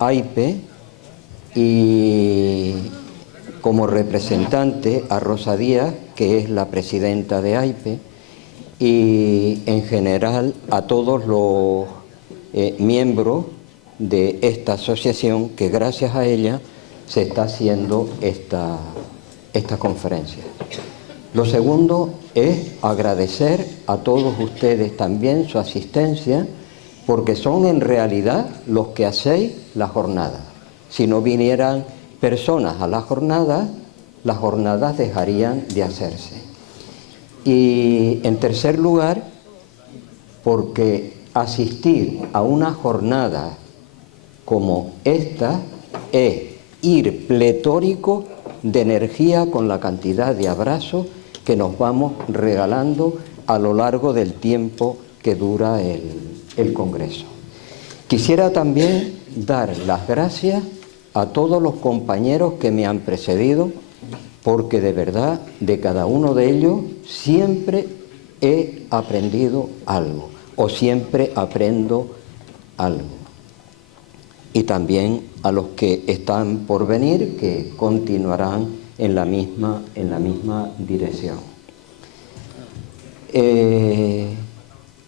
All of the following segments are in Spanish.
AIPE y como representante a Rosa Díaz, que es la presidenta de AIPE, y en general a todos los miembros de esta asociación, que gracias a ella se está haciendo esta conferencia. Lo segundo es agradecer a todos ustedes también su asistencia, porque son en realidad los que hacéis la jornada. Si no vinieran personas a las jornadas dejarían de hacerse. Y en tercer lugar, porque asistir a una jornada como esta es ir pletórico de energía con la cantidad de abrazos que nos vamos regalando a lo largo del tiempo que dura el Congreso. Quisiera también dar las gracias a todos los compañeros que me han precedido, porque de verdad de cada uno de ellos siempre he aprendido algo, o siempre aprendo algo. Y también a los que están por venir, que continuarán en la misma dirección.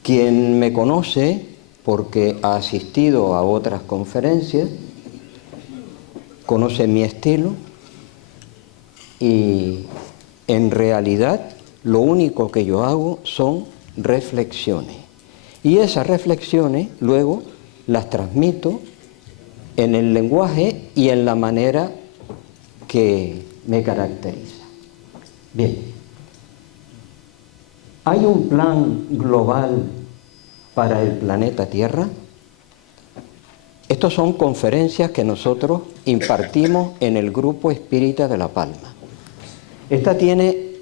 Quien me conoce, porque ha asistido a otras conferencias, conoce mi estilo y en realidad lo único que yo hago son reflexiones. Y esas reflexiones luego las transmito en el lenguaje y en la manera que me caracteriza. Bien, ¿hay un plan global para el planeta Tierra? Estas son conferencias que nosotros impartimos en el Grupo Espírita de La Palma. Esta tiene...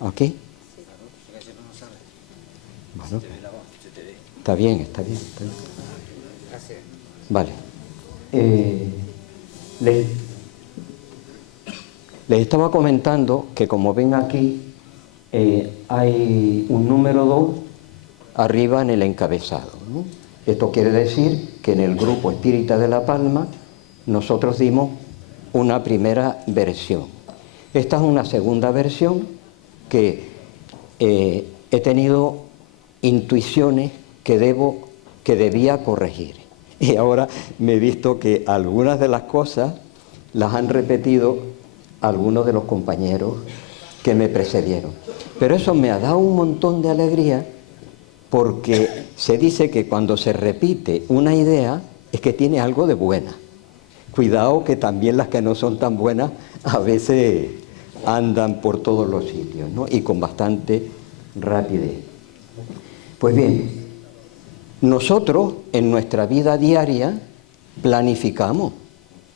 ¿Aquí? Bueno, está bien. Gracias. Vale. Les estaba comentando que, como ven aquí, hay un número 2 arriba en el encabezado, ¿no? Esto quiere decir que en el Grupo Espírita de La Palma nosotros dimos una primera versión. Esta es una segunda versión que he tenido intuiciones que debía corregir. Y ahora me he visto que algunas de las cosas las han repetido algunos de los compañeros que me precedieron. Pero eso me ha dado un montón de alegría, porque se dice que cuando se repite una idea es que tiene algo de buena. Cuidado que también las que no son tan buenas a veces andan por todos los sitios, ¿no? Y con bastante rapidez. Pues bien, nosotros en nuestra vida diaria planificamos.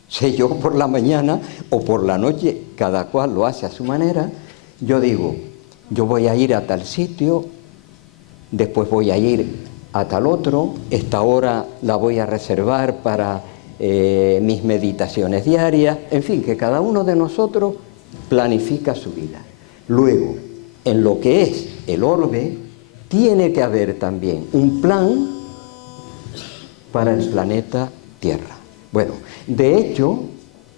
Sé yo por la mañana o por la noche, cada cual lo hace a su manera. Yo digo, yo voy a ir a tal sitio, después voy a ir a tal otro, esta hora la voy a reservar para mis meditaciones diarias, en fin, que cada uno de nosotros planifica su vida. Luego, en lo que es el orbe, tiene que haber también un plan para el planeta Tierra. Bueno, de hecho,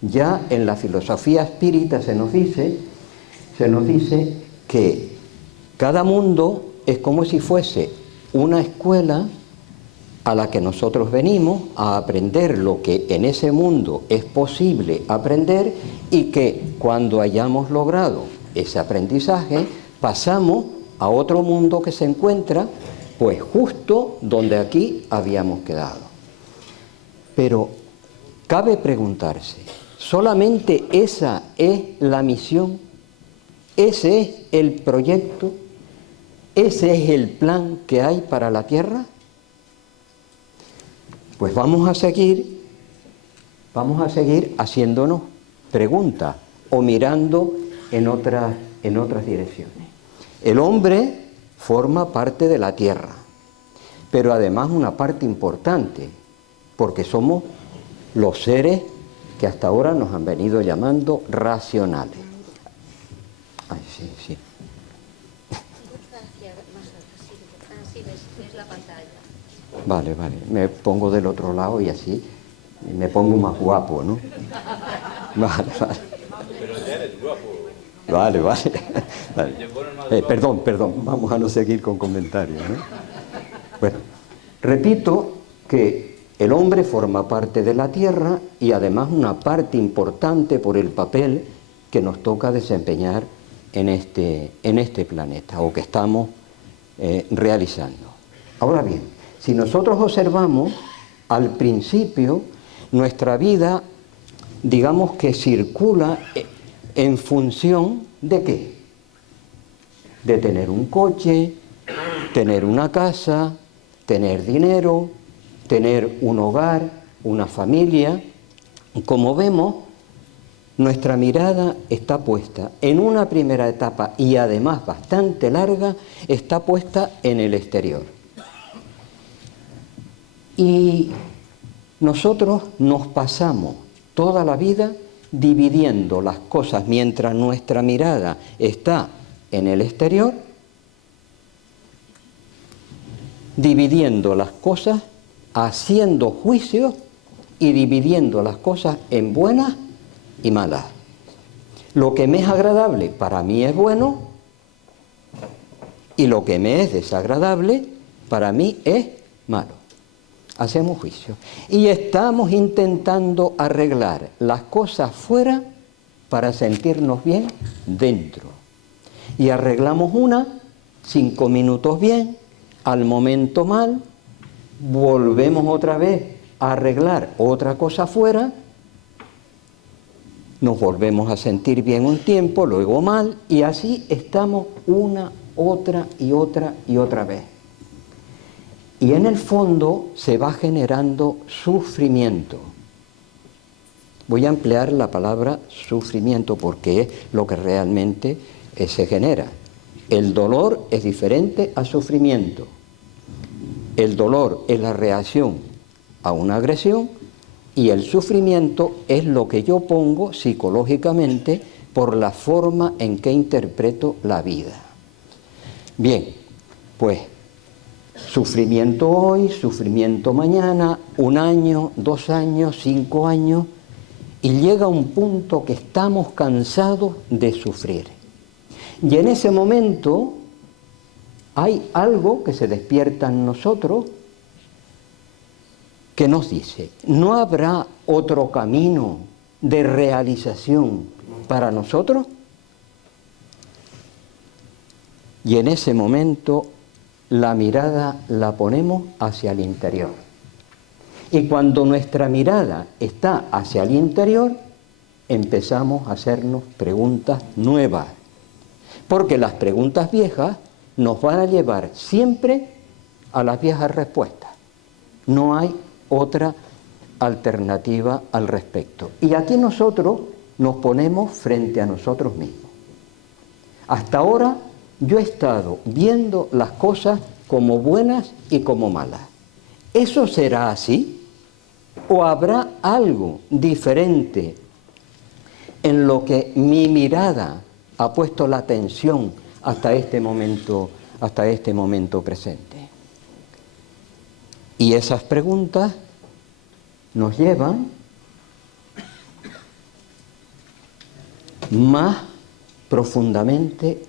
ya en la filosofía espírita se nos dice que cada mundo es como si fuese una escuela a la que nosotros venimos a aprender lo que en ese mundo es posible aprender, y que cuando hayamos logrado ese aprendizaje pasamos a otro mundo que se encuentra pues justo donde aquí habíamos quedado. Pero cabe preguntarse, ¿solamente esa es la misión? ¿Ese es el proyecto? ¿Ese es el plan que hay para la Tierra? Pues vamos a seguir haciéndonos preguntas o mirando en otras direcciones. El hombre forma parte de la Tierra, pero además una parte importante, porque somos los seres que hasta ahora nos han venido llamando racionales. Ay, sí. Hacia más alto, sí, ves la pantalla. Vale, me pongo del otro lado y así me pongo más guapo, ¿no? Vale. Pero ya eres guapo. Vale. Perdón, vamos a no seguir con comentarios, ¿no? Bueno, repito que el hombre forma parte de la Tierra y además una parte importante por el papel que nos toca desempeñar en este planeta, o que estamos realizando. Ahora bien, si nosotros observamos, al principio nuestra vida, digamos que circula en función ¿de qué? De tener un coche, tener una casa, tener dinero, tener un hogar, una familia. Como vemos, nuestra mirada está puesta en una primera etapa y además bastante larga, está puesta en el exterior. Y nosotros nos pasamos toda la vida dividiendo las cosas mientras nuestra mirada está en el exterior, dividiendo las cosas, haciendo juicios y dividiendo las cosas en buenas y malas. Lo que me es agradable para mí es bueno y lo que me es desagradable para mí es malo. Hacemos juicio y estamos intentando arreglar las cosas fuera para sentirnos bien dentro. Y arreglamos 5 minutos bien, al momento mal, volvemos otra vez a arreglar otra cosa fuera, nos volvemos a sentir bien un tiempo, luego mal, y así estamos una, otra y otra vez. Y en el fondo se va generando sufrimiento. Voy a emplear la palabra sufrimiento porque es lo que realmente se genera. El dolor es diferente al sufrimiento. El dolor es la reacción a una agresión y el sufrimiento es lo que yo pongo psicológicamente por la forma en que interpreto la vida. Bien, pues sufrimiento hoy, sufrimiento mañana, 1 año, 2 años, 5 años, y llega un punto que estamos cansados de sufrir. Y en ese momento hay algo que se despierta en nosotros que nos dice, ¿no habrá otro camino de realización para nosotros? Y en ese momento la mirada la ponemos hacia el interior. Y cuando nuestra mirada está hacia el interior, empezamos a hacernos preguntas nuevas. Porque las preguntas viejas nos van a llevar siempre a las viejas respuestas. No hay otra alternativa al respecto. Y aquí nosotros nos ponemos frente a nosotros mismos. Hasta ahora yo he estado viendo las cosas como buenas y como malas. ¿Eso será así? ¿O habrá algo diferente en lo que mi mirada ha puesto la atención hasta este momento presente? Y esas preguntas nos llevan más profundamente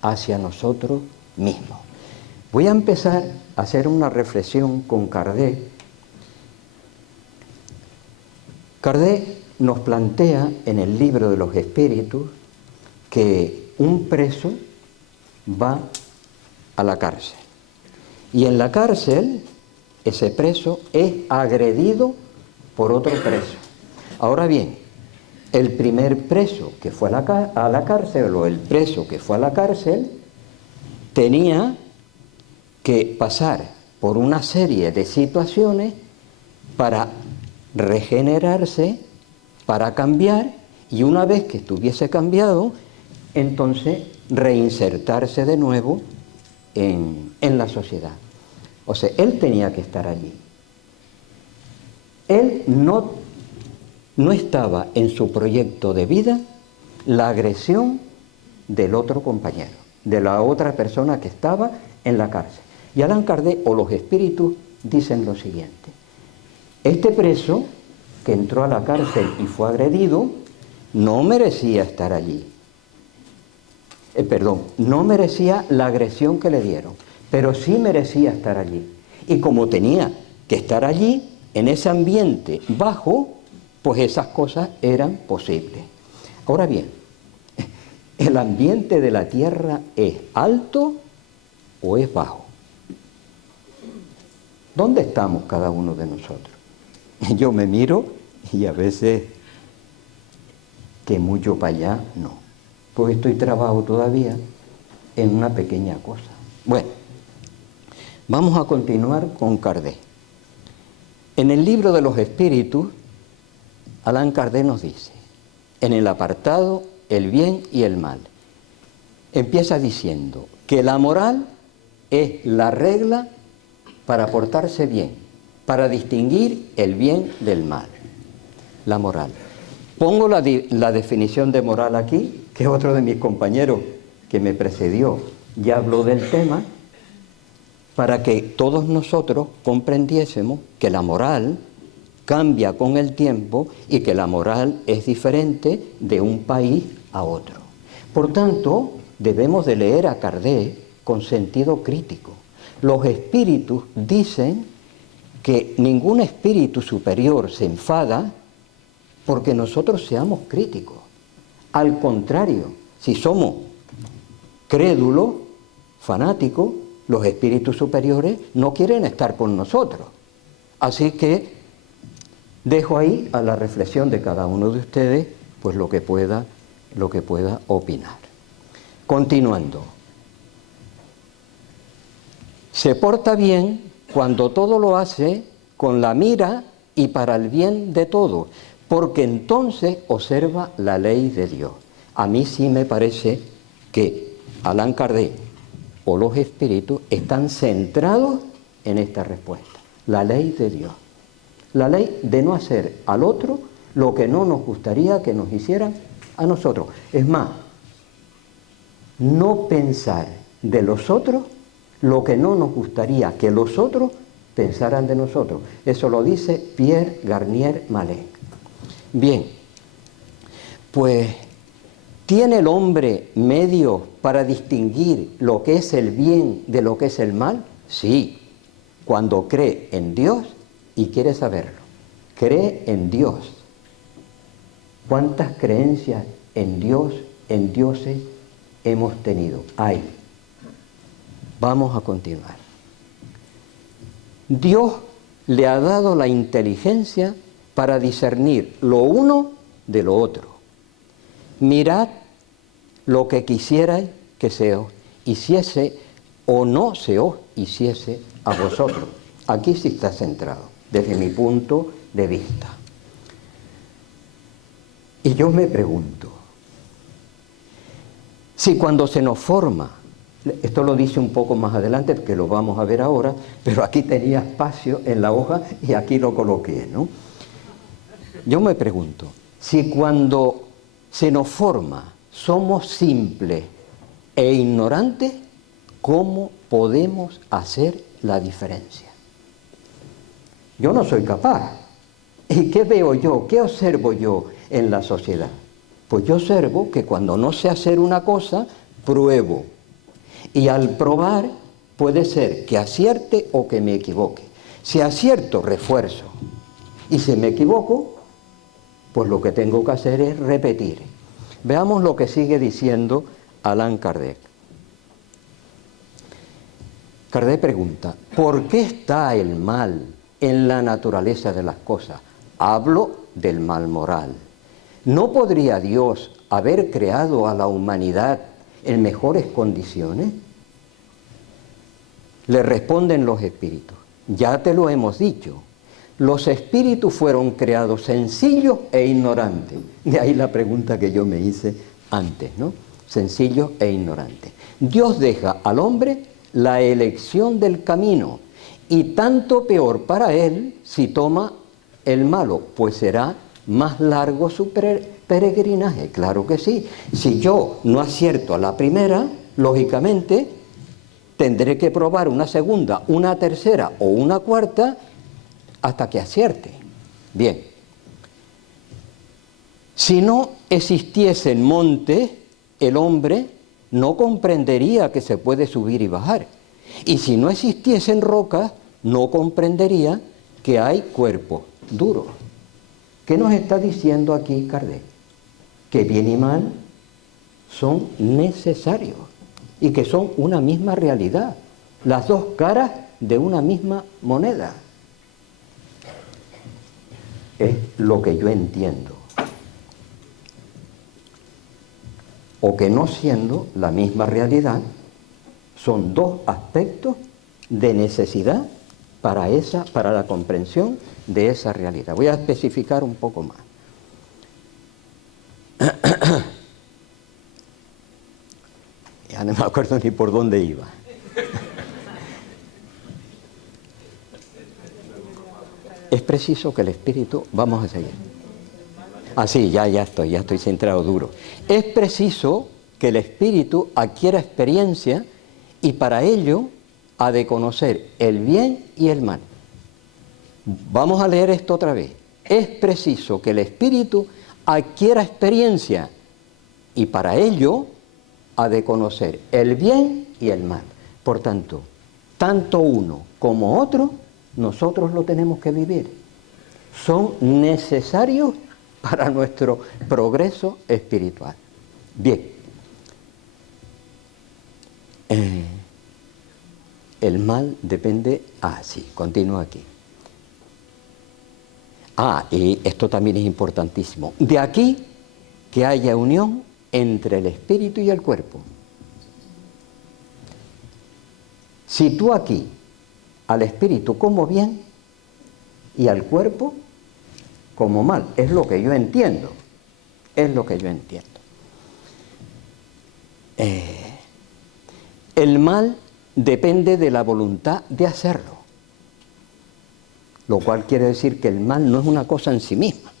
hacia nosotros mismos. Voy a empezar a hacer una reflexión con Kardec. Kardec nos plantea en el libro de los espíritus que un preso va a la cárcel. Y en la cárcel, ese preso es agredido por otro preso. Ahora bien, el primer preso que fue a la cárcel, o el preso que fue a la cárcel, tenía que pasar por una serie de situaciones para regenerarse, para cambiar, y una vez que estuviese cambiado, entonces reinsertarse de nuevo en la sociedad. O sea, él tenía que estar allí. Él no estaba en su proyecto de vida la agresión del otro compañero, de la otra persona que estaba en la cárcel. Y Allan Kardec o los espíritus dicen lo siguiente: este preso que entró a la cárcel y fue agredido no merecía estar allí. No merecía la agresión que le dieron, pero sí merecía estar allí. Y como tenía que estar allí, en ese ambiente bajo, pues esas cosas eran posibles. Ahora bien, ¿el ambiente de la tierra es alto o es bajo? ¿Dónde estamos cada uno de nosotros? Yo me miro y a veces que mucho para allá, no. Pues estoy trabado todavía en una pequeña cosa. Bueno, vamos a continuar con Kardec. En el libro de los espíritus, Allan Kardec nos dice, en el apartado el bien y el mal, empieza diciendo que la moral es la regla para portarse bien, para distinguir el bien del mal. La moral. Pongo la definición de moral aquí, que otro de mis compañeros que me precedió ya habló del tema, para que todos nosotros comprendiésemos que la moral cambia con el tiempo y que la moral es diferente de un país a otro. Por tanto, debemos de leer a Kardec con sentido crítico. Los espíritus dicen que ningún espíritu superior se enfada porque nosotros seamos críticos. Al contrario, si somos crédulos, fanáticos, los espíritus superiores no quieren estar con nosotros. Así que dejo ahí a la reflexión de cada uno de ustedes pues lo que pueda opinar. Continuando. Se porta bien cuando todo lo hace con la mira y para el bien de todos, porque entonces observa la ley de Dios. A mí sí me parece que Allan Kardec o los espíritus están centrados en esta respuesta, la ley de Dios. La ley de no hacer al otro lo que no nos gustaría que nos hicieran a nosotros. Es más, no pensar de los otros lo que no nos gustaría que los otros pensaran de nosotros. Eso lo dice Pierre Garnier Mallet. Bien, pues ¿tiene el hombre medios para distinguir lo que es el bien de lo que es el mal? Sí, cuando cree en Dios y quiere saberlo. Cree en Dios. ¿Cuántas creencias en Dios, en dioses hemos tenido? Hay. Vamos a continuar. Dios le ha dado la inteligencia para discernir lo uno de lo otro. Mirad lo que quisierais que se os hiciese o no se os hiciese a vosotros. Aquí sí está centrado, desde mi punto de vista. Y yo me pregunto, si cuando se nos forma, esto lo dice un poco más adelante, porque lo vamos a ver ahora, pero aquí tenía espacio en la hoja y aquí lo coloqué, ¿no? Yo me pregunto, si cuando se nos forma somos simples e ignorantes, ¿cómo podemos hacer la diferencia? Yo no soy capaz. ¿Y qué veo yo? ¿Qué observo yo en la sociedad? Pues yo observo que cuando no sé hacer una cosa, pruebo. Y al probar puede ser que acierte o que me equivoque. Si acierto, refuerzo. Y si me equivoco, pues lo que tengo que hacer es repetir. Veamos lo que sigue diciendo Allan Kardec. Kardec pregunta, ¿por qué está el mal en la naturaleza de las cosas? Hablo del mal moral. ¿No podría Dios haber creado a la humanidad en mejores condiciones? Le responden los espíritus, ya te lo hemos dicho. Los espíritus fueron creados sencillos e ignorantes. De ahí la pregunta que yo me hice antes, ¿no? Sencillos e ignorantes. Dios deja al hombre la elección del camino y tanto peor para él si toma el malo, pues será más largo su peregrinaje. Claro que sí. Si yo no acierto a la primera, lógicamente tendré que probar una segunda, una tercera o una cuarta hasta que acierte. Bien. Si no existiesen montes, el hombre no comprendería que se puede subir y bajar. Y si no existiesen rocas, no comprendería que hay cuerpos duros. ¿Qué nos está diciendo aquí Kardec? Que bien y mal son necesarios y que son una misma realidad, las dos caras de una misma moneda. Es lo que yo entiendo. O que no siendo la misma realidad, son dos aspectos de necesidad para la comprensión de esa realidad. Voy a especificar un poco más. Ya no me acuerdo ni por dónde iba. Es preciso que el espíritu, vamos a seguir. Sí, ya estoy centrado duro. Es preciso que el espíritu adquiera experiencia y para ello ha de conocer el bien y el mal. Vamos a leer esto otra vez. Es preciso que el espíritu adquiera experiencia y para ello ha de conocer el bien y el mal. Por tanto, tanto uno como otro, nosotros lo tenemos que vivir. Son necesarios para nuestro progreso espiritual. Bien. El mal depende... sí, continúo aquí. Y esto también es importantísimo. De aquí que haya unión entre el espíritu y el cuerpo. Si tú aquí al espíritu como bien y al cuerpo como mal, es lo que yo entiendo, el mal depende de la voluntad de hacerlo, lo cual quiere decir que el mal no es una cosa en sí misma,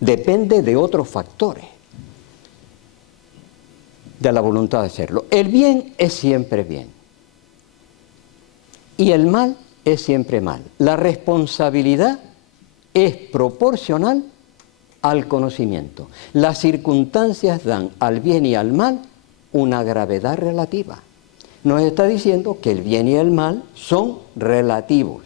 depende de otros factores, de la voluntad de hacerlo. El bien es siempre bien y el mal es siempre mal. La responsabilidad es proporcional al conocimiento. Las circunstancias dan al bien y al mal una gravedad relativa. Nos está diciendo que el bien y el mal son relativos,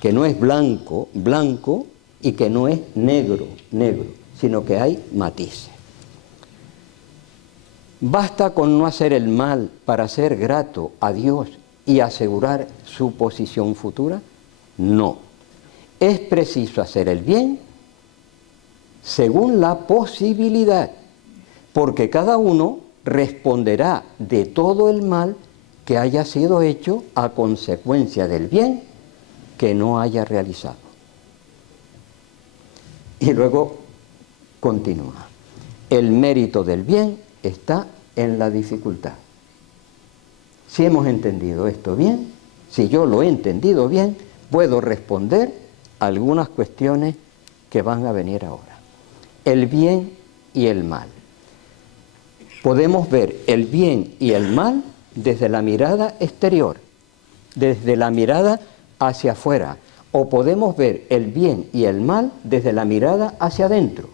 que no es blanco, blanco, y que no es negro, negro, sino que hay matices. ¿Basta con no hacer el mal para ser grato a Dios y asegurar su posición futura? No. Es preciso hacer el bien según la posibilidad, porque cada uno responderá de todo el mal que haya sido hecho a consecuencia del bien que no haya realizado. Y luego continúa. El mérito del bien está en la dificultad. Si hemos entendido esto bien, si yo lo he entendido bien, puedo responder algunas cuestiones que van a venir ahora. El bien y el mal. Podemos ver el bien y el mal desde la mirada exterior, desde la mirada hacia afuera, o podemos ver el bien y el mal desde la mirada hacia adentro.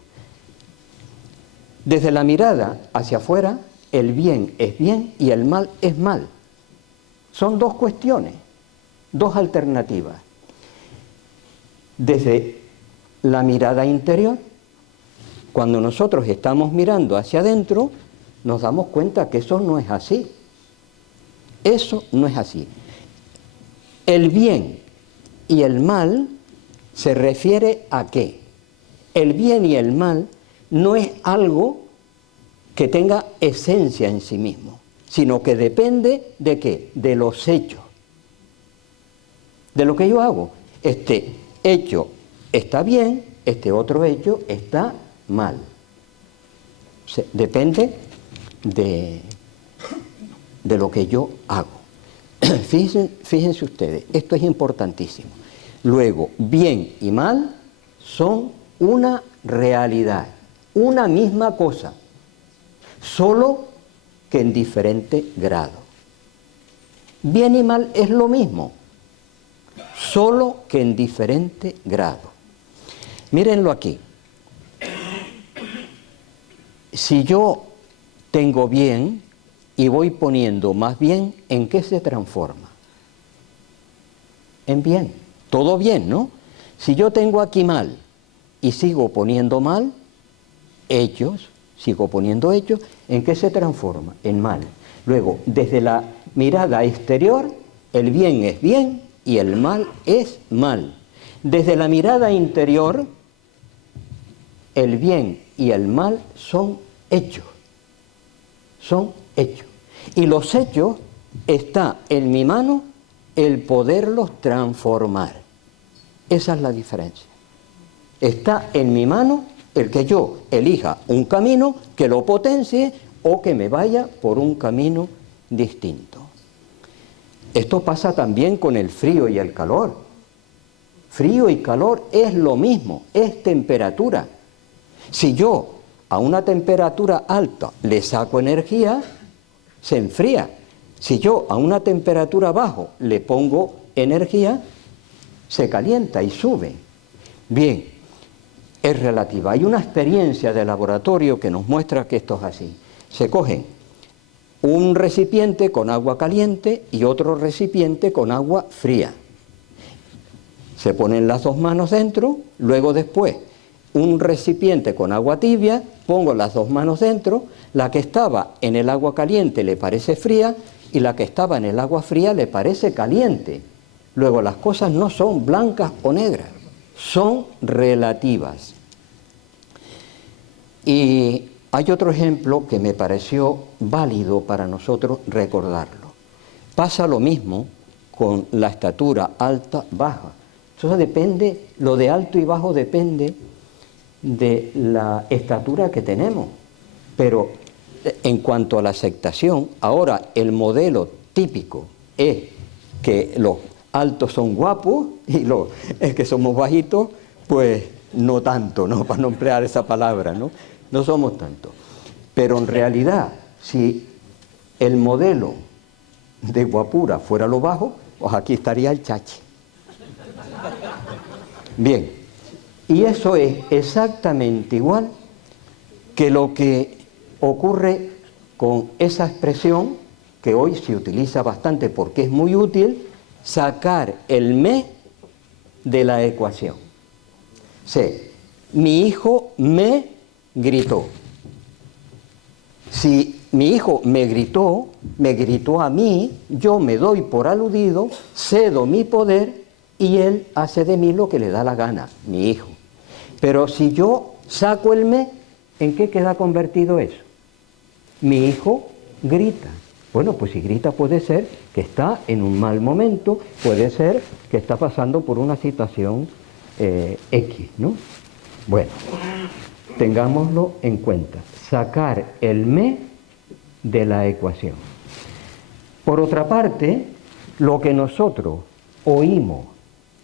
Desde la mirada hacia afuera, el bien es bien y el mal es mal. Son dos cuestiones, dos alternativas. Desde la mirada interior, cuando nosotros estamos mirando hacia adentro, nos damos cuenta que eso no es así. Eso no es así. El bien y el mal se refiere a qué. El bien y el mal no es algo que tenga esencia en sí mismo, sino que depende de qué, de los hechos, de lo que yo hago. Este hecho está bien, este otro hecho está mal. O sea, depende de lo que yo hago. Fíjense ustedes, esto es importantísimo. Luego, bien y mal son una realidad, una misma cosa. Solo que en diferente grado. Bien y mal es lo mismo, solo que en diferente grado. Mírenlo aquí. Si yo tengo bien y voy poniendo más bien, ¿en qué se transforma? En bien. Todo bien, ¿no? Si yo tengo aquí mal y sigo poniendo mal, hechos, sigo poniendo hechos, ¿en qué se transforma? En mal. Luego, desde la mirada exterior, el bien es bien y el mal es mal. Desde la mirada interior, el bien y el mal son hechos. Son hechos. Y los hechos está en mi mano el poderlos transformar. Esa es la diferencia. Está en mi mano el que yo elija un camino que lo potencie o que me vaya por un camino distinto. Esto pasa también con el frío y el calor. Frío y calor es lo mismo, es temperatura. Si yo a una temperatura alta le saco energía, se enfría. Si yo a una temperatura baja le pongo energía, se calienta y sube. Bien, es relativa. Hay una experiencia de laboratorio que nos muestra que esto es así. Se cogen un recipiente con agua caliente y otro recipiente con agua fría. Se ponen las dos manos dentro, luego después un recipiente con agua tibia, pongo las dos manos dentro, la que estaba en el agua caliente le parece fría y la que estaba en el agua fría le parece caliente. Luego las cosas no son blancas o negras, son relativas. Y hay otro ejemplo que me pareció válido para nosotros recordarlo. Pasa lo mismo con la estatura alta, baja. Entonces depende, lo de alto y bajo depende de la estatura que tenemos. Pero en cuanto a la aceptación, ahora el modelo típico es que los altos son guapos y los que somos bajitos, pues no tanto, ¿no? Para no emplear esa palabra, ¿no? No somos tanto. Pero en realidad, si el modelo de guapura fuera lo bajo, pues aquí estaría el chachi. Bien, y eso es exactamente igual que lo que ocurre con esa expresión que hoy se utiliza bastante porque es muy útil, sacar el me de la ecuación. Sí, mi hijo me gritó. Si mi hijo me gritó a mí, yo me doy por aludido, cedo mi poder y él hace de mí lo que le da la gana, mi hijo. Pero si yo saco el me, ¿en qué queda convertido eso? Mi hijo grita. Bueno, pues si grita puede ser que está en un mal momento, puede ser que está pasando por una situación X, ¿no? Bueno, tengámoslo en cuenta. Sacar el me de la ecuación. Por otra parte, lo que nosotros oímos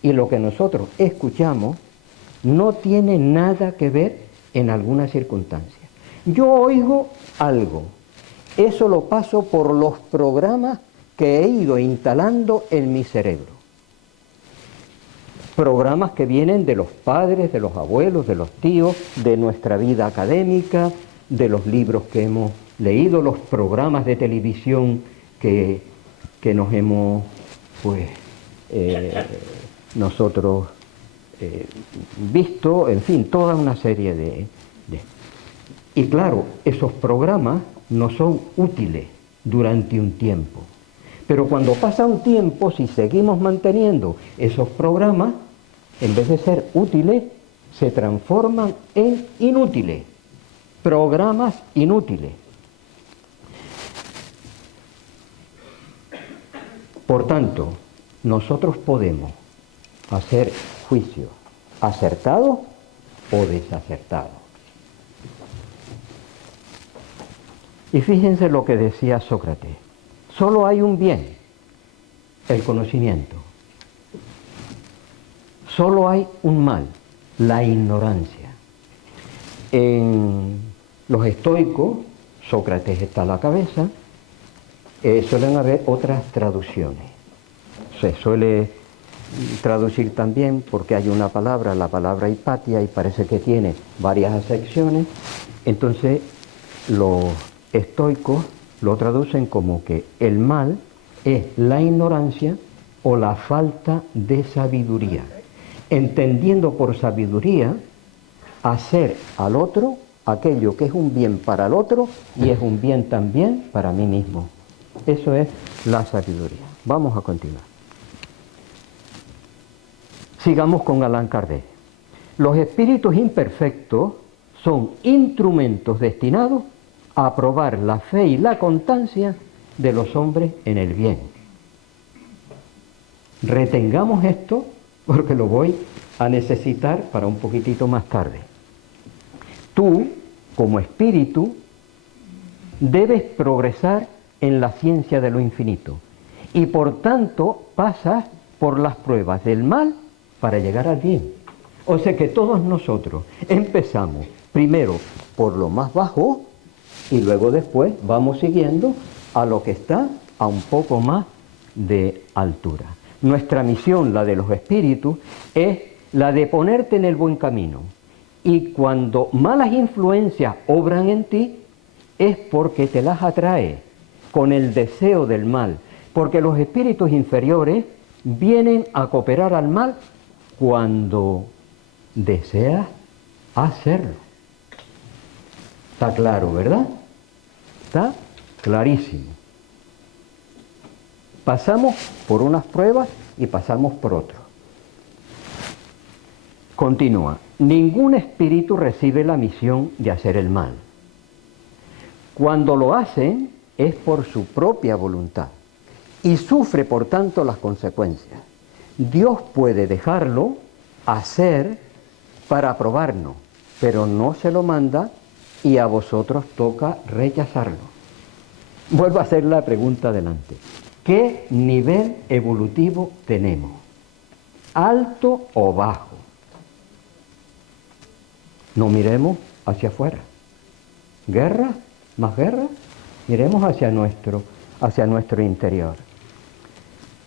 y lo que nosotros escuchamos no tiene nada que ver en alguna circunstancia. Yo oigo algo, eso lo paso por los programas que he ido instalando en mi cerebro. Programas que vienen de los padres, de los abuelos, de los tíos, de nuestra vida académica, de los libros que hemos leído, los programas de televisión que nos hemos, pues, nosotros visto, en fin, toda una serie de... Y claro, esos programas no son útiles durante un tiempo. Pero cuando pasa un tiempo, si seguimos manteniendo esos programas, en vez de ser útiles, se transforman en inútiles. Programas inútiles. Por tanto, nosotros podemos hacer juicios acertados o desacertados. Y fíjense lo que decía Sócrates. Solo hay un bien, el conocimiento. Solo hay un mal, la ignorancia. En los estoicos Sócrates está a la cabeza. Suelen haber otras traducciones. Se suele traducir también porque hay una palabra, la palabra hipatia, y parece que tiene varias acepciones. Entonces los estoicos lo traducen como que el mal es la ignorancia o la falta de sabiduría, entendiendo por sabiduría hacer al otro aquello que es un bien para el otro y es un bien también para mí mismo. Eso es la sabiduría. Vamos a continuar. Sigamos con Allan Kardec. Los espíritus imperfectos son instrumentos destinados a probar la fe y la constancia de los hombres en el bien. Retengamos esto porque lo voy a necesitar para un poquitito más tarde. Tú, como espíritu, debes progresar en la ciencia de lo infinito y por tanto pasas por las pruebas del mal para llegar al bien. O sea que todos nosotros empezamos primero por lo más bajo y luego después vamos siguiendo a lo que está a un poco más de altura. Nuestra misión, la de los espíritus, es la de ponerte en el buen camino. Y cuando malas influencias obran en ti, es porque te las atrae con el deseo del mal. Porque los espíritus inferiores vienen a cooperar al mal cuando deseas hacerlo. Está claro, ¿verdad? Está clarísimo. Pasamos por unas pruebas y pasamos por otras. Continúa. Ningún espíritu recibe la misión de hacer el mal. Cuando lo hacen es por su propia voluntad y sufre por tanto las consecuencias. Dios puede dejarlo hacer para probarnos, pero no se lo manda y a vosotros toca rechazarlo. Vuelvo a hacer la pregunta adelante. ¿Qué nivel evolutivo tenemos? ¿Alto o bajo? No miremos hacia afuera. ¿Guerra? ¿Más guerra? Miremos hacia nuestro interior.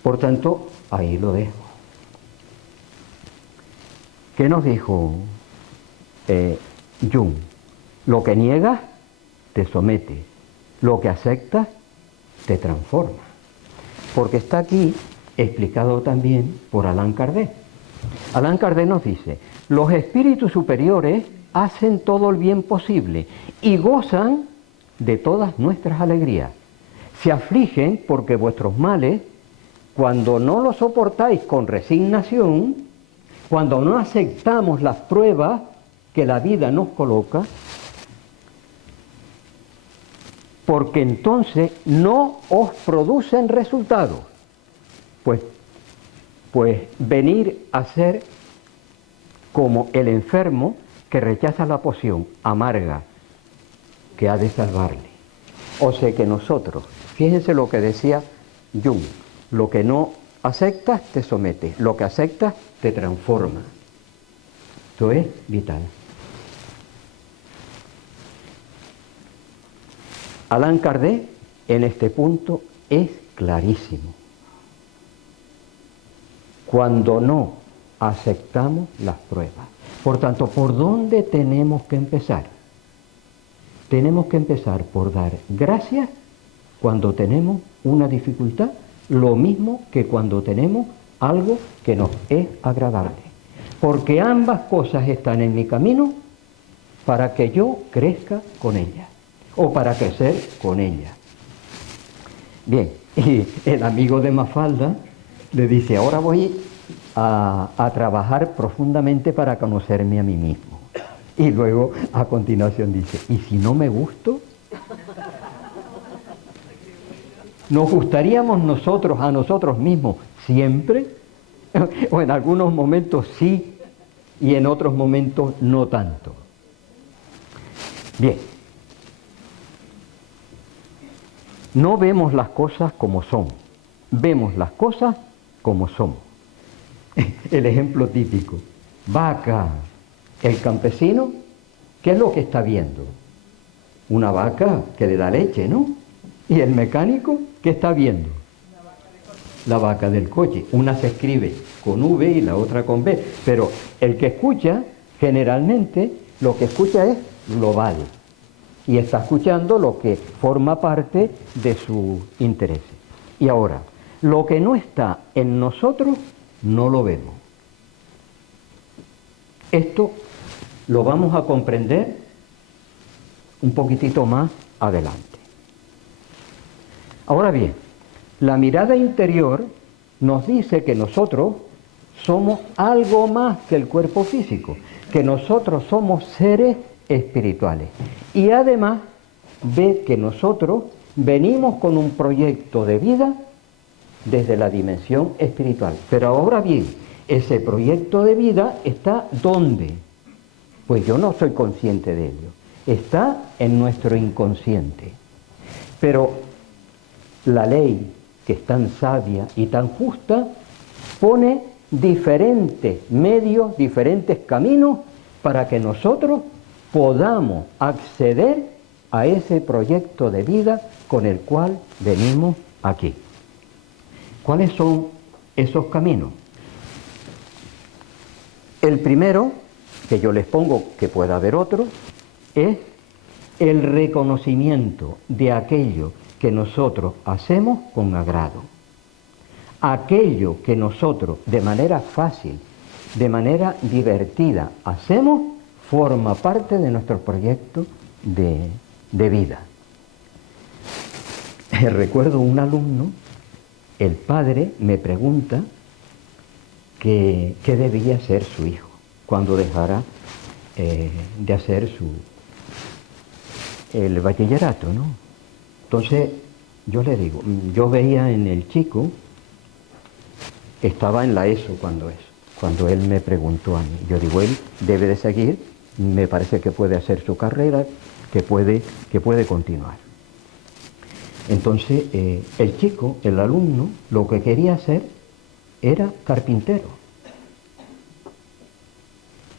Por tanto, ahí lo dejo. ¿Qué nos dijo Jung? Lo que niegas te somete, lo que aceptas te transforma. Porque está aquí explicado también por Allan Kardec. Allan Kardec nos dice, los espíritus superiores hacen todo el bien posible y gozan de todas nuestras alegrías. Se afligen porque vuestros males, cuando no los soportáis con resignación, cuando no aceptamos las pruebas que la vida nos coloca, porque entonces no os producen resultados. Pues venir a ser como el enfermo que rechaza la poción amarga que ha de salvarle. O sea que nosotros, fíjense lo que decía Jung, lo que no aceptas te sometes, lo que aceptas te transforma. Esto es vital. Allan Kardec en este punto es clarísimo. Cuando no aceptamos las pruebas. Por tanto, ¿por dónde tenemos que empezar? Tenemos que empezar por dar gracias cuando tenemos una dificultad, lo mismo que cuando tenemos algo que nos es agradable. Porque ambas cosas están en mi camino para que yo crezca con ellas o para crecer con ellas. Bien, y el amigo de Mafalda le dice, ahora voy a trabajar profundamente para conocerme a mí mismo. Y luego a continuación dice, ¿y si no me gusto? ¿Nos gustaríamos nosotros a nosotros mismos siempre? O en algunos momentos sí y en otros momentos no tanto. Bien. No vemos las cosas como son, vemos las cosas como somos. El ejemplo típico, va acá el campesino, ¿qué es lo que está viendo? Una vaca que le da leche, ¿no? Y el mecánico, ¿qué está viendo? La vaca del coche. Una se escribe con V y la otra con B. Pero el que escucha, generalmente, lo que escucha es global. Y está escuchando lo que forma parte de sus intereses. Y ahora, lo que no está en nosotros, no lo vemos. Esto lo vamos a comprender un poquitito más adelante. Ahora bien, la mirada interior nos dice que nosotros somos algo más que el cuerpo físico, que nosotros somos seres espirituales. Y además ve que nosotros venimos con un proyecto de vida desde la dimensión espiritual. Pero ahora bien, ese proyecto de vida está ¿dónde? Pues yo no soy consciente de ello. Está en nuestro inconsciente. Pero la ley, que es tan sabia y tan justa, pone diferentes medios, diferentes caminos para que nosotros podamos acceder a ese proyecto de vida con el cual venimos aquí. ¿Cuáles son esos caminos? El primero, que yo les pongo, que pueda haber otro, es el reconocimiento de aquello que nosotros hacemos con agrado. Aquello que nosotros de manera fácil, de manera divertida hacemos, forma parte de nuestro proyecto de vida. Recuerdo un alumno, el padre me pregunta qué debía ser su hijo cuando dejara de hacer el bachillerato, ¿no? Entonces yo le digo, yo veía en el chico, estaba en la ESO cuando él me preguntó a mí. Yo digo, él debe de seguir, me parece que puede hacer su carrera, que puede continuar. Entonces el chico, el alumno, lo que quería hacer era carpintero.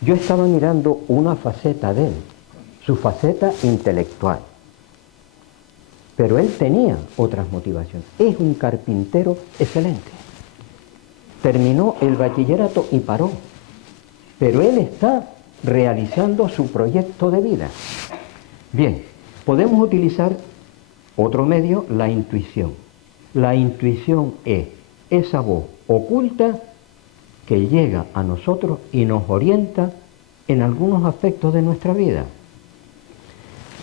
Yo estaba mirando una faceta de él, su faceta intelectual. Pero él tenía otras motivaciones. Es un carpintero excelente. Terminó el bachillerato y paró. Pero él está realizando su proyecto de vida. Bien, podemos utilizar otro medio, la intuición. La intuición es esa voz oculta que llega a nosotros y nos orienta en algunos aspectos de nuestra vida.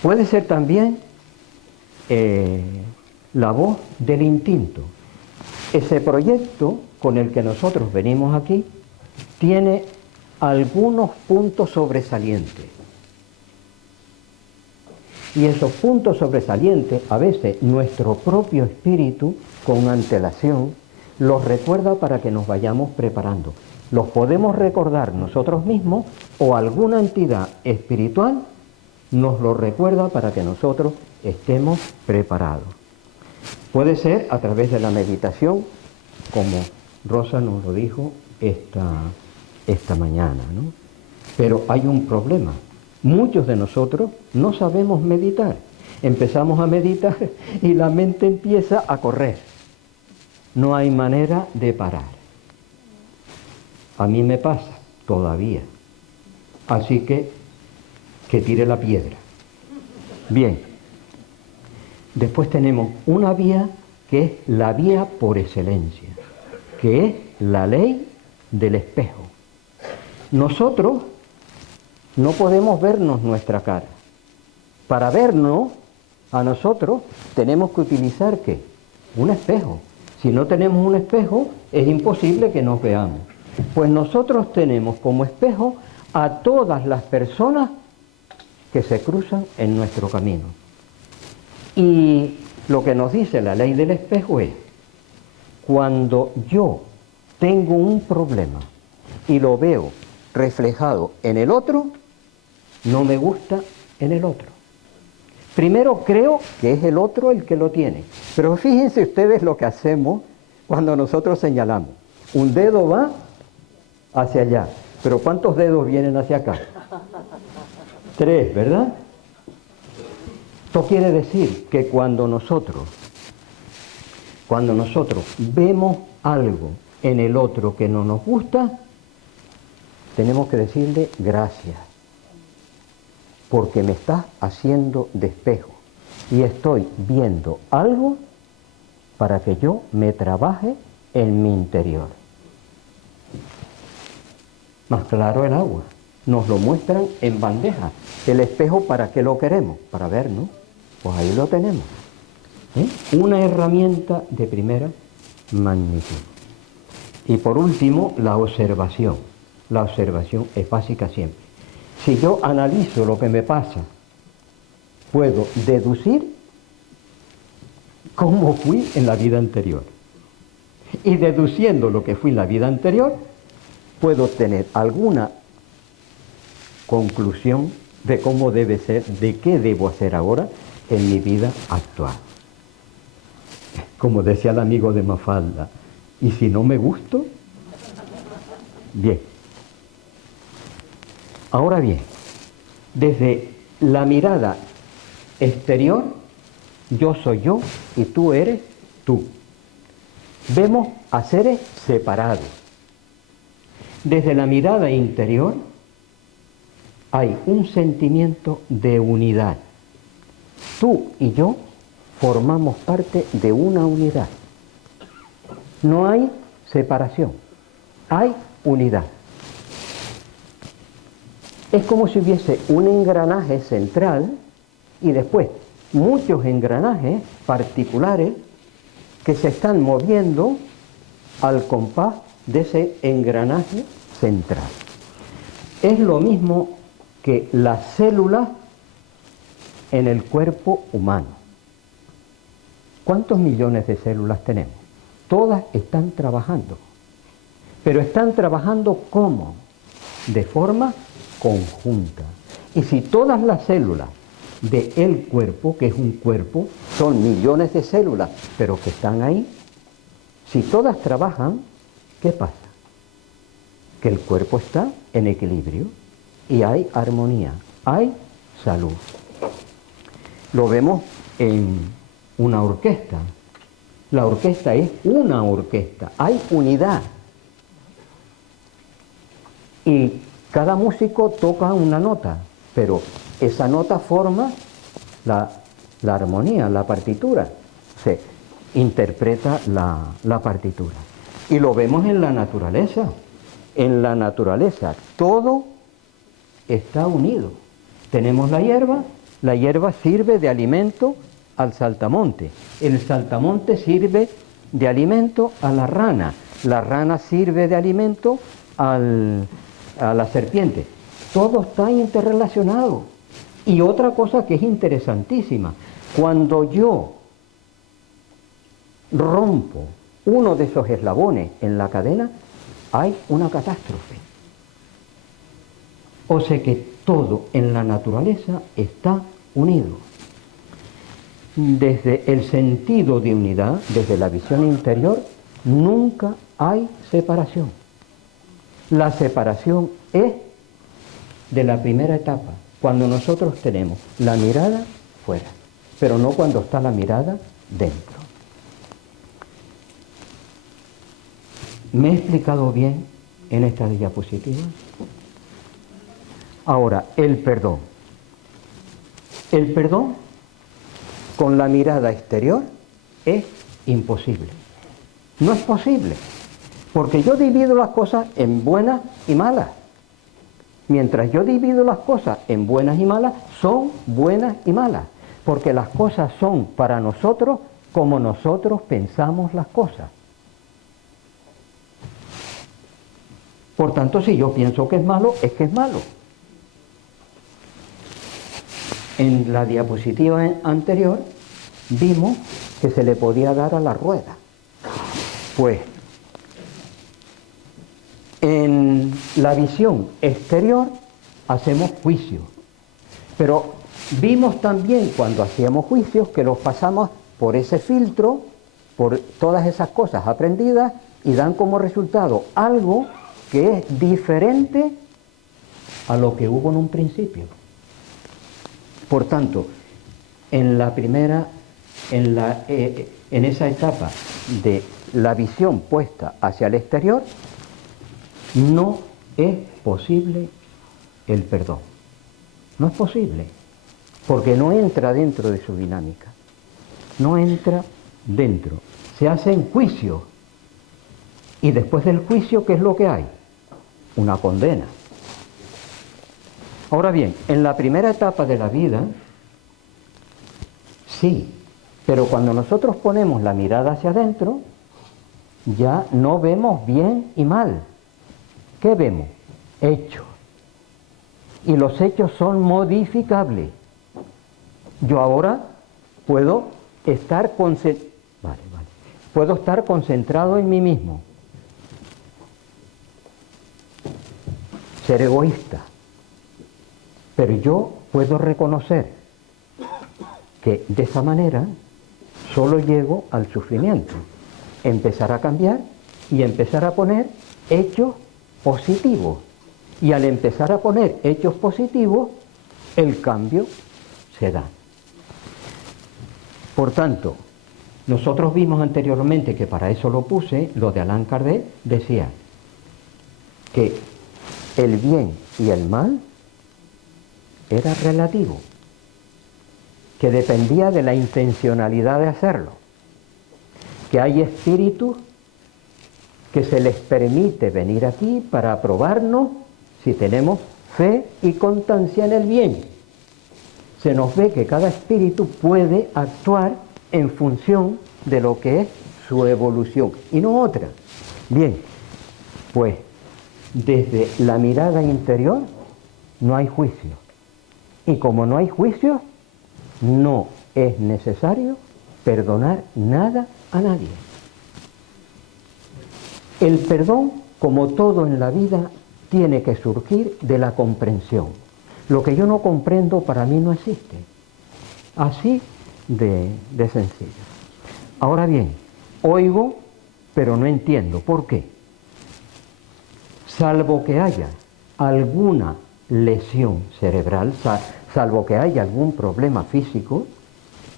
Puede ser también la voz del instinto. Ese proyecto con el que nosotros venimos aquí tiene algunos puntos sobresalientes. Y esos puntos sobresalientes, a veces nuestro propio espíritu, con antelación, los recuerda para que nos vayamos preparando. Los podemos recordar nosotros mismos o alguna entidad espiritual nos lo recuerda para que nosotros estemos preparados. Puede ser a través de la meditación, como Rosa nos lo dijo esta mañana, ¿no? Pero hay un problema. Muchos de nosotros no sabemos meditar. Empezamos a meditar y la mente empieza a correr. No hay manera de parar. A mí me pasa todavía. Así que tire la piedra. Bien. Después tenemos una vía que es la vía por excelencia, que es la ley del espejo. Nosotros no podemos vernos nuestra cara. Para vernos a nosotros tenemos que utilizar ¿qué? Un espejo. Si no tenemos un espejo es imposible que nos veamos. Pues nosotros tenemos como espejo a todas las personas que se cruzan en nuestro camino. Y lo que nos dice la ley del espejo es, cuando yo tengo un problema y lo veo reflejado en el otro, no me gusta en el otro. Primero creo que es el otro el que lo tiene, pero fíjense ustedes lo que hacemos cuando nosotros señalamos. Un dedo va hacia allá, pero ¿cuántos dedos vienen hacia acá? 3, ¿verdad? Esto quiere decir que cuando nosotros vemos algo en el otro que no nos gusta, tenemos que decirle gracias, porque me estás haciendo de espejo y estoy viendo algo para que yo me trabaje en mi interior. Más claro el agua, nos lo muestran en bandeja. El espejo, ¿para qué lo queremos? Para ver, ¿no? Pues ahí lo tenemos. Una herramienta de primera magnitud. Y por último, la observación. La observación es básica siempre. Si yo analizo lo que me pasa, puedo deducir cómo fui en la vida anterior. Y deduciendo lo que fui en la vida anterior, puedo tener alguna conclusión de cómo debe ser, de qué debo hacer ahora en mi vida actual. Como decía el amigo de Mafalda, ¿y si no me gusto? Bien. Ahora bien, desde la mirada exterior, yo soy yo y tú eres tú. Vemos a seres separados. Desde la mirada interior hay un sentimiento de unidad. Tú y yo formamos parte de una unidad. No hay separación, hay unidad. Es como si hubiese un engranaje central y después muchos engranajes particulares que se están moviendo al compás de ese engranaje central. Es lo mismo que las células en el cuerpo humano. ¿Cuántos millones de células tenemos? Todas están trabajando. Pero están trabajando ¿cómo? De forma conjunta. Y si todas las células del cuerpo, que es un cuerpo, son millones de células, pero que están ahí, si todas trabajan, ¿qué pasa? Que el cuerpo está en equilibrio y hay armonía, hay salud. Lo vemos en una orquesta. La orquesta es una orquesta, hay unidad. Y cada músico toca una nota, pero esa nota forma la armonía, la partitura. Se interpreta la partitura. Y lo vemos en la naturaleza. En la naturaleza todo está unido. Tenemos la hierba sirve de alimento al saltamonte. El saltamonte sirve de alimento a la rana sirve de alimento a la serpiente. Todo está interrelacionado. Y otra cosa que es interesantísima, cuando yo rompo uno de esos eslabones en la cadena, hay una catástrofe. O sea que todo en la naturaleza está unido. Desde el sentido de unidad, desde la visión interior, nunca hay separación. La separación es de la primera etapa, cuando nosotros tenemos la mirada fuera, pero no cuando está la mirada dentro. ¿Me he explicado bien en esta diapositiva? Ahora, el perdón. El perdón con la mirada exterior es imposible. No es posible, porque yo divido las cosas en buenas y malas. Mientras yo divido las cosas en buenas y malas, son buenas y malas, porque las cosas son para nosotros como nosotros pensamos las cosas. Por tanto, si yo pienso que es malo, es que es malo. En la diapositiva anterior vimos que se le podía dar a la rueda. Pues, en la visión exterior hacemos juicios, pero vimos también cuando hacíamos juicios que los pasamos por ese filtro, por todas esas cosas aprendidas y dan como resultado algo que es diferente a lo que hubo en un principio. Por tanto, en la primera, en esa etapa de la visión puesta hacia el exterior, no es posible el perdón. No es posible, porque no entra dentro de su dinámica. No entra dentro. Se hacen juicios. Y después del juicio, ¿qué es lo que hay? Una condena. Ahora bien, en la primera etapa de la vida, sí, pero cuando nosotros ponemos la mirada hacia adentro, ya no vemos bien y mal. ¿Qué vemos? Hechos. Y los hechos son modificables. Yo ahora puedo estar concentrado en mí mismo. Ser egoísta. Pero yo puedo reconocer que de esa manera solo llego al sufrimiento. Empezar a cambiar y empezar a poner hechos positivos. Y al empezar a poner hechos positivos, el cambio se da. Por tanto, nosotros vimos anteriormente, que para eso lo puse, lo de Allan Kardec decía que el bien y el mal era relativo, que dependía de la intencionalidad de hacerlo, que hay espíritus que se les permite venir aquí para probarnos si tenemos fe y constancia en el bien. Se nos ve que cada espíritu puede actuar en función de lo que es su evolución y no otra. Bien, pues desde la mirada interior no hay juicio. Y como no hay juicio, no es necesario perdonar nada a nadie. El perdón, como todo en la vida, tiene que surgir de la comprensión. Lo que yo no comprendo para mí no existe. Así de sencillo. Ahora bien, oigo, pero no entiendo. ¿Por qué? Salvo que haya alguna lesión cerebral, salvo que haya algún problema físico,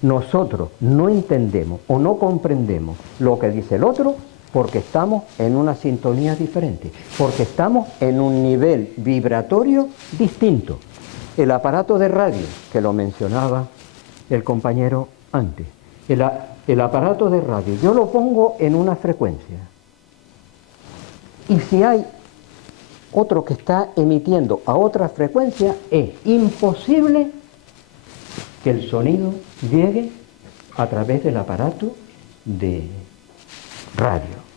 nosotros no entendemos o no comprendemos lo que dice el otro porque estamos en una sintonía diferente, porque estamos en un nivel vibratorio distinto. El aparato de radio, que lo mencionaba el compañero antes, el aparato de radio, yo lo pongo en una frecuencia. Y si hay otro que está emitiendo a otra frecuencia, es imposible que el sonido llegue a través del aparato de radio.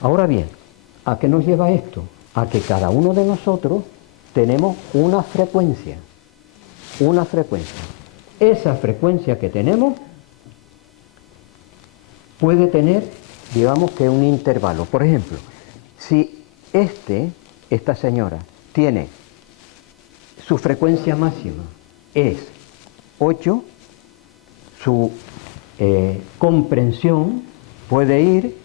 Ahora bien, ¿a qué nos lleva esto? A que cada uno de nosotros tenemos una frecuencia. Una frecuencia. Esa frecuencia que tenemos puede tener, digamos que un intervalo. Por ejemplo, si esta señora tiene su frecuencia máxima es 8, su comprensión puede ir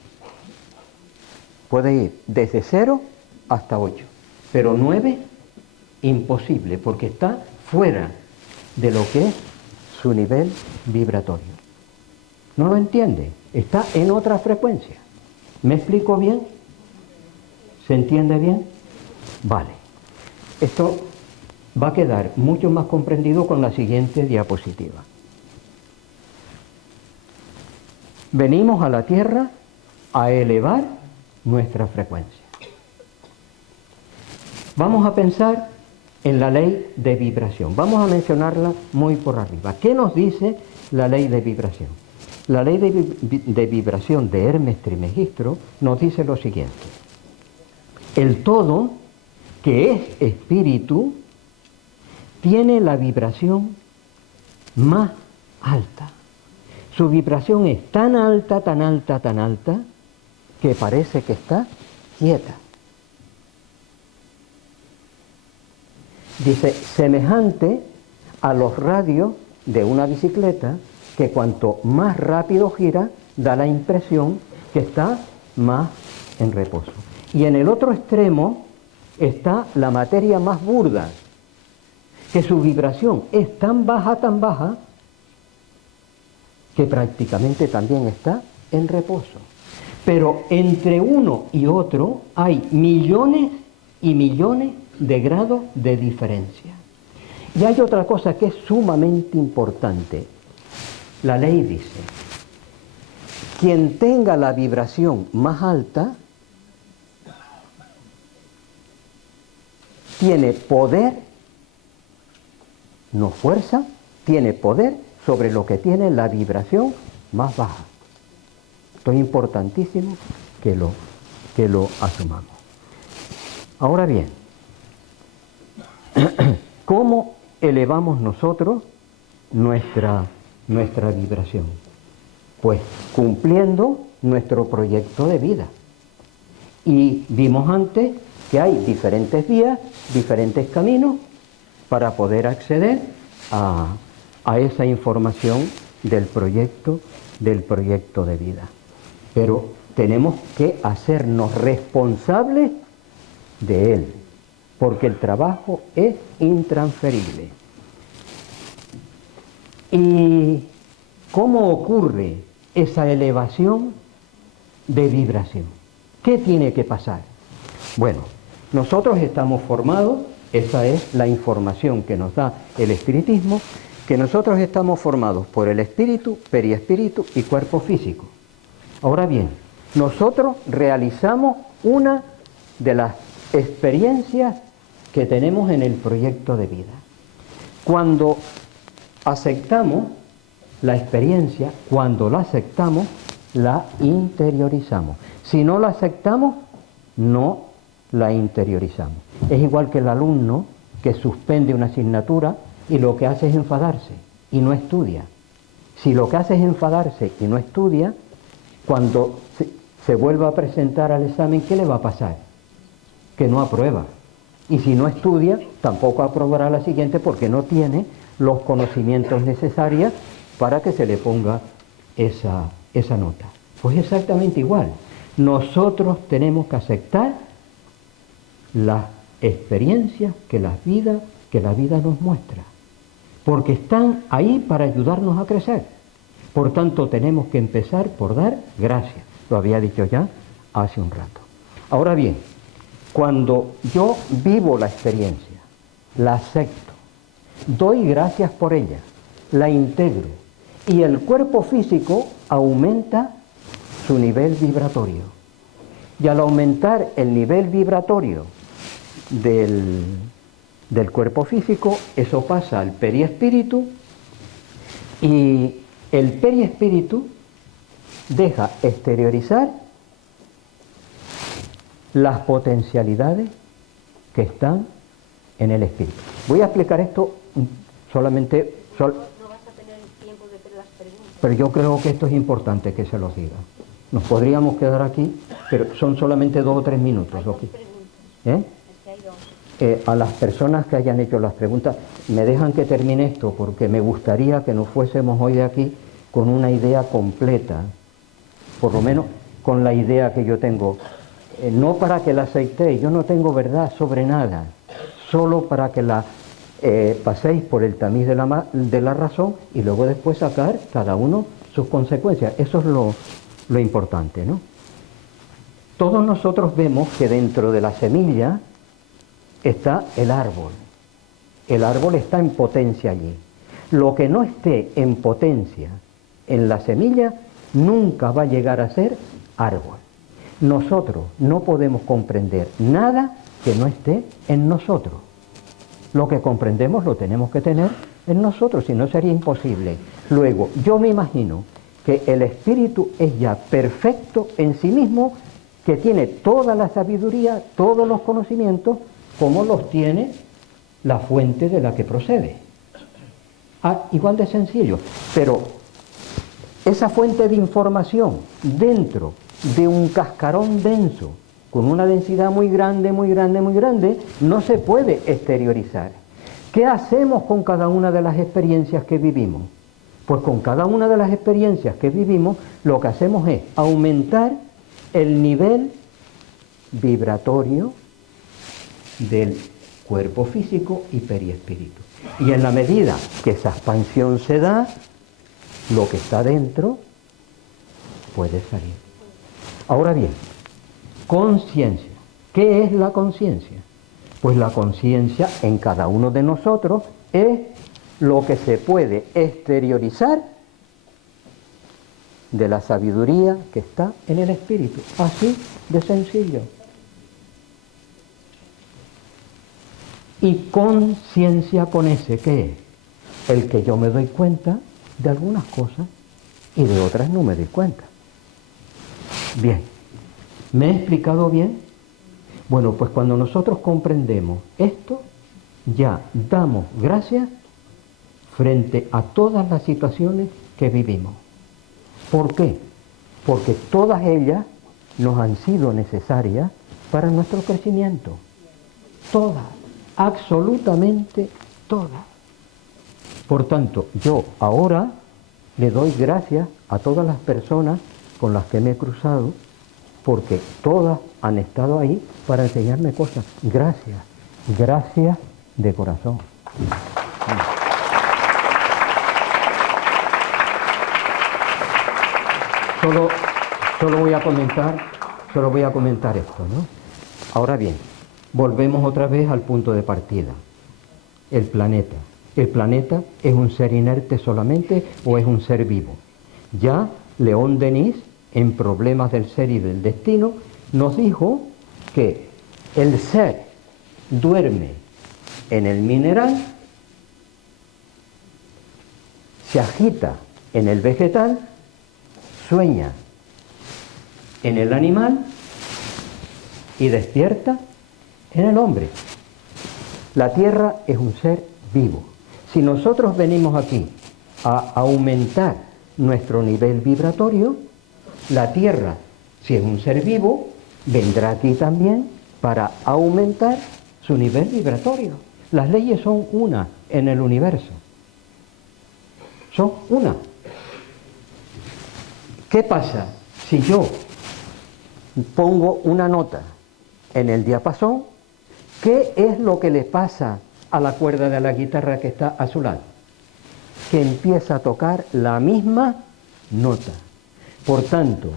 desde 0 hasta 8, pero 9 imposible, porque está fuera de lo que es su nivel vibratorio. ¿No lo entiende? Está en otra frecuencia. ¿Me explico bien? ¿Se entiende bien? Vale. Esto va a quedar mucho más comprendido con la siguiente diapositiva. Venimos a la Tierra a elevar nuestra frecuencia. Vamos a pensar en la ley de vibración. Vamos a mencionarla muy por arriba. ¿Qué nos dice la ley de vibración? La ley de vibración de Hermes Trismegisto nos dice lo siguiente. El todo, que es espíritu, tiene la vibración más alta. Su vibración es tan alta, tan alta, tan alta, que parece que está quieta. Dice, semejante a los radios de una bicicleta, que cuanto más rápido gira, da la impresión que está más en reposo. Y en el otro extremo está la materia más burda, que su vibración es tan baja, que prácticamente también está en reposo. Pero entre uno y otro hay millones y millones de grados de diferencia. Y hay otra cosa que es sumamente importante. La ley dice, quien tenga la vibración más alta tiene poder, no fuerza, tiene poder sobre lo que tiene la vibración más baja. Esto es importantísimo que lo asumamos. Ahora bien, ¿cómo elevamos nosotros nuestra vibración? Pues cumpliendo nuestro proyecto de vida. Y vimos antes que hay diferentes vías, diferentes caminos para poder acceder a esa información del proyecto de vida. Pero tenemos que hacernos responsables de él, porque el trabajo es intransferible. ¿Y cómo ocurre esa elevación de vibración? ¿Qué tiene que pasar? Bueno, nosotros estamos formados, esa es la información que nos da el espiritismo, que nosotros estamos formados por el espíritu, periespíritu y cuerpo físico. Ahora bien, nosotros realizamos una de las experiencias que tenemos en el proyecto de vida. Cuando aceptamos la experiencia, cuando la aceptamos, la interiorizamos. Si no la aceptamos, no la interiorizamos. Es igual que el alumno que suspende una asignatura y lo que hace es enfadarse y no estudia. Si lo que hace es enfadarse y no estudia, cuando se vuelva a presentar al examen, ¿qué le va a pasar? Que no aprueba. Y si no estudia, tampoco aprobará la siguiente porque no tiene los conocimientos necesarios para que se le ponga esa nota. Pues exactamente igual. Nosotros tenemos que aceptar las experiencias que la vida nos muestra, porque están ahí para ayudarnos a crecer. Por tanto, tenemos que empezar por dar gracias. Lo había dicho ya hace un rato. Ahora bien, cuando yo vivo la experiencia, la acepto, doy gracias por ella, la integro, y el cuerpo físico aumenta su nivel vibratorio. Y al aumentar el nivel vibratorio del cuerpo físico, eso pasa al periespíritu, y el periespíritu deja exteriorizar las potencialidades que están en el espíritu. Voy a explicar esto solamente... No vas a tener tiempo de hacer las preguntas. Pero yo creo que esto es importante que se los diga. Nos podríamos quedar aquí, pero son solamente 2 o 3 minutos. Hay 2 preguntas. ¿Eh? Es que hay 2. A las personas que hayan hecho las preguntas, me dejan que termine esto, porque me gustaría que nos fuésemos hoy de aquí con una idea completa, por lo menos con la idea que yo tengo. No para que la aceitéis, yo no tengo verdad sobre nada, solo para que la paséis por el tamiz de la razón y luego después sacar cada uno sus consecuencias. Eso es lo importante, ¿no? Todos nosotros vemos que dentro de la semilla está el árbol. El árbol está en potencia allí. Lo que no esté en potencia en la semilla nunca va a llegar a ser árbol. Nosotros no podemos comprender nada que no esté en nosotros. Lo que comprendemos lo tenemos que tener en nosotros, si no sería imposible. Luego, yo me imagino que el espíritu es ya perfecto en sí mismo, que tiene toda la sabiduría, todos los conocimientos, como los tiene la fuente de la que procede. Igual de sencillo, pero esa fuente de información dentro de un cascarón denso, con una densidad muy grande, muy grande, muy grande, no se puede exteriorizar. ¿Qué hacemos con cada una de las experiencias que vivimos? Pues con cada una de las experiencias que vivimos, lo que hacemos es aumentar el nivel vibratorio del cuerpo físico y periespíritu. Y en la medida que esa expansión se da, lo que está dentro puede salir. Ahora bien, conciencia. ¿Qué es la conciencia? Pues la conciencia en cada uno de nosotros es lo que se puede exteriorizar de la sabiduría que está en el espíritu. Así de sencillo. Y conciencia con ese, ¿qué es? El que yo me doy cuenta de algunas cosas y de otras no me doy cuenta. Bien, ¿me he explicado bien? Bueno, pues cuando nosotros comprendemos esto, ya damos gracias frente a todas las situaciones que vivimos. ¿Por qué? Porque todas ellas nos han sido necesarias para nuestro crecimiento. Todas, absolutamente todas. Por tanto, yo ahora le doy gracias a todas las personas con las que me he cruzado, porque todas han estado ahí para enseñarme cosas. Gracias, gracias de corazón. Solo voy a comentar esto, ¿no? Ahora bien, volvemos otra vez al punto de partida. El planeta. ¿El planeta es un ser inerte solamente o es un ser vivo? Ya León Denis, en Problemas del Ser y del Destino, nos dijo que el ser duerme en el mineral, se agita en el vegetal, sueña en el animal y despierta en el hombre. La Tierra es un ser vivo. Si nosotros venimos aquí a aumentar nuestro nivel vibratorio, la Tierra, si es un ser vivo, vendrá aquí también para aumentar su nivel vibratorio. Las leyes son una en el universo. Son una. ¿Qué pasa si yo pongo una nota en el diapasón? ¿Qué es lo que le pasa a la cuerda de la guitarra que está a su lado? Que empieza a tocar la misma nota. Por tanto,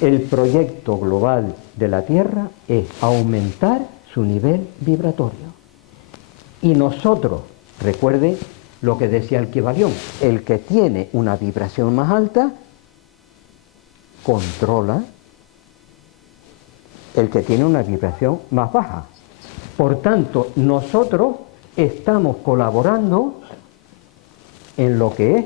el proyecto global de la Tierra es aumentar su nivel vibratorio. Y nosotros, recuerde lo que decía el Kybalión, el que tiene una vibración más alta, controla el que tiene una vibración más baja. Por tanto, nosotros estamos colaborando en lo que es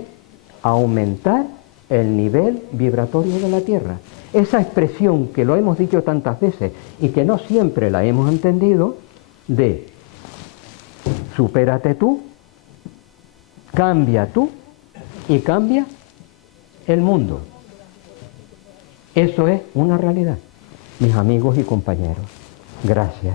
aumentar el nivel vibratorio de la Tierra. Esa expresión que lo hemos dicho tantas veces y que no siempre la hemos entendido, de supérate tú, cambia tú y cambia el mundo. Eso es una realidad, mis amigos y compañeros. Gracias.